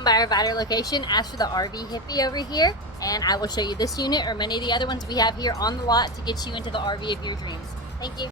come by our Vider location, ask for the RV Hippie over here, and I will show you this unit or many of the other ones we have here on the lot to get you into the RV of your dreams. Thank you.